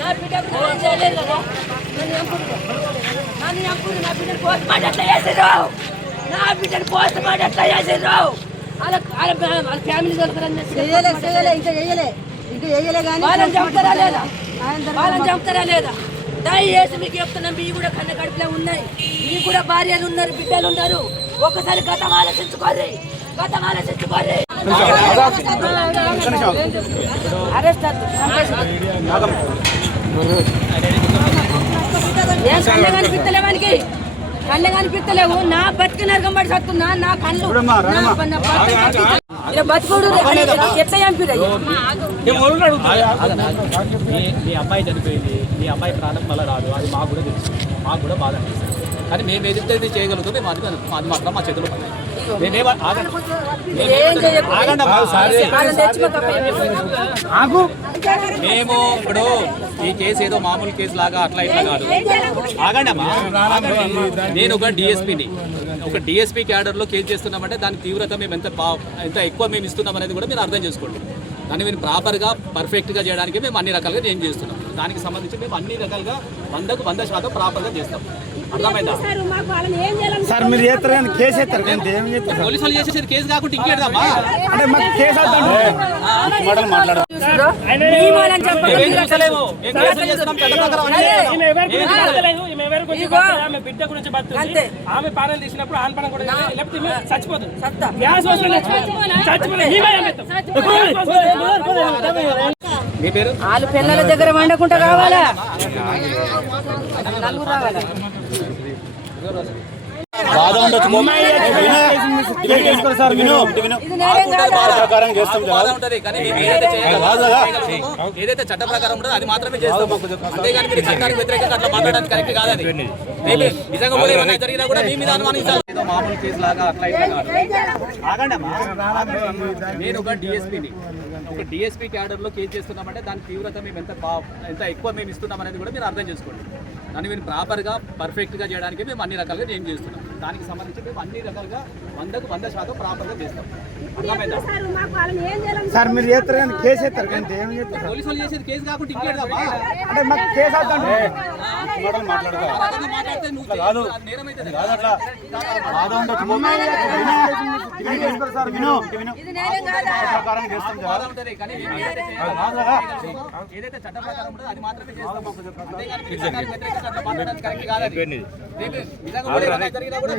నా బిడ్డకు చేయలేదు కదా నన్ను చంపుడు నా బిడ్డను పోస్ట్ మార్టం ఎట్లా చేసిర్రు నా బిడ్డను పోస్ట్ మార్టం ఎట్లా చేసిర్రు వాళ్ళ ఫ్యామిలీ దొరకరని వాళ్ళని చంపుతారా లేదా దయచేసి మీకు చెప్తున్నాం మీ కూడా కన్న కడుపులో ఉన్నాయి మీ కూడా భార్యలు ఉన్నారు బిడ్డలు ఉన్నారు ఒక్కసారి గతం ఆలోచించుకోర్రి అరెస్ట్ కళ్ళ కనిపిస్తలేవు నా బతికి నరకం పడి సత్తున్నా నా కళ్ళు బతుకుడు ఎట్లా చంపిరు మీ అబ్బాయి చనిపోయింది మీ అబ్బాయి ప్రాణం మళ్ళీ రాదు అది మాకు కూడా తెలుసు మాకు కూడా బాధ అనిపిస్తుంది కానీ మేము ఏదైతే చేయగలుగుతాం మేము అది మాత్రం మా చేతులు పన్నాయి మేము ఇప్పుడు ఈ కేసు ఏదో మామూలు కేసు లాగా అట్లా ఇట్లా కాదు ఆగండి అమ్మా నేను ఒక డిఎస్పీని ఒక డిఎస్పీ క్యాడర్లో కేసు చేస్తున్నామంటే దాని తీవ్రత మేము ఎంత ఎక్కువ మేము ఇస్తున్నాం అనేది కూడా మీరు అర్థం చేసుకోండి దాన్ని మేము ప్రాపర్గా పర్ఫెక్ట్గా చేయడానికి మేము అన్ని రకాలుగా ఏం చేస్తున్నాం దానికి సంబంధించి మేము అన్ని రకాలుగా 100% ప్రాపర్గా చేస్తాం అర్థమైందా సార్ మీరు చేస్తారు కేసు చేస్తారు పోలీసు వాళ్ళు చేసేది కేసు కాకుండా ఇంకేడదామా అంటే మాకు కేసు మాట్లాడదు బిడ్డ గురించి ఆమె పాలన తీసినప్పుడు ఆన్పడం కూడా చచ్చిపోతుంది వాళ్ళు పిల్లల దగ్గర వండకుండా కావాలా నలుగురు రావాలా బాధ ఉండొచ్చు ఏదైతే చట్ట ప్రకారం ఉంటుందో అది మాత్రమే చేస్తాం అంతేగాని మీరు చట్టానికి వ్యతిరేకంగా అట్లా మాట్లాడడానికి కరెక్ట్ కాదని నిజంగా ఏమైనా జరిగినా కూడా మీ మీద అనుమానించాలి ఏదో మామూలు కేసు లాగా అట్లా ఇట్లా కాదు ఆగండి అమ్మా నేను ఒక డిఎస్పీ క్యాడర్లో కేసు చేస్తున్నామంటే దాని తీవ్రత మేము ఎంత ఎక్కువ మేము ఇస్తున్నాం అనేది కూడా మీరు అర్థం చేసుకోండి దాన్ని మేము ప్రాపర్గా పర్ఫెక్ట్గా చేయడానికి మేము అన్ని రకాలుగా ఏం చేస్తున్నాం దానికి సంబంధించి మేము అన్ని రకాలుగా 100% ప్రాపర్గా చేస్తాం అర్థమైందా సార్ మీరు చేస్తారు కానీ కేసు చేస్తారు కానీ ఏమి చేస్తారు పోలీసు వాళ్ళు చేసేది కేసు కాకుండా ఇంకేడదామా అంటే మాకు కేసు ఏదైతే చట్ట ప్రకారం ఉంటుందో అది మాత్రమే చేస్తాం అంతేగాని కరెక్ట్ కాదని నిజంగా జరిగినా కూడా